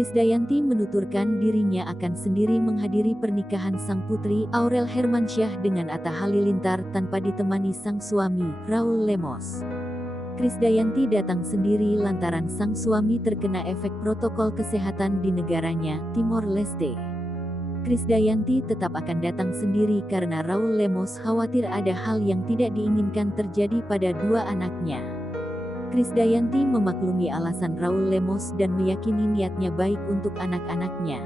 Krisdayanti menuturkan dirinya akan sendiri menghadiri pernikahan sang putri Aurel Hermansyah dengan Atta Halilintar tanpa ditemani sang suami, Raul Lemos. Krisdayanti datang sendiri lantaran sang suami terkena efek protokol kesehatan di negaranya, Timor Leste. Krisdayanti tetap akan datang sendiri karena Raul Lemos khawatir ada hal yang tidak diinginkan terjadi pada dua anaknya. Krisdayanti memaklumi alasan Raul Lemos dan meyakini niatnya baik untuk anak-anaknya.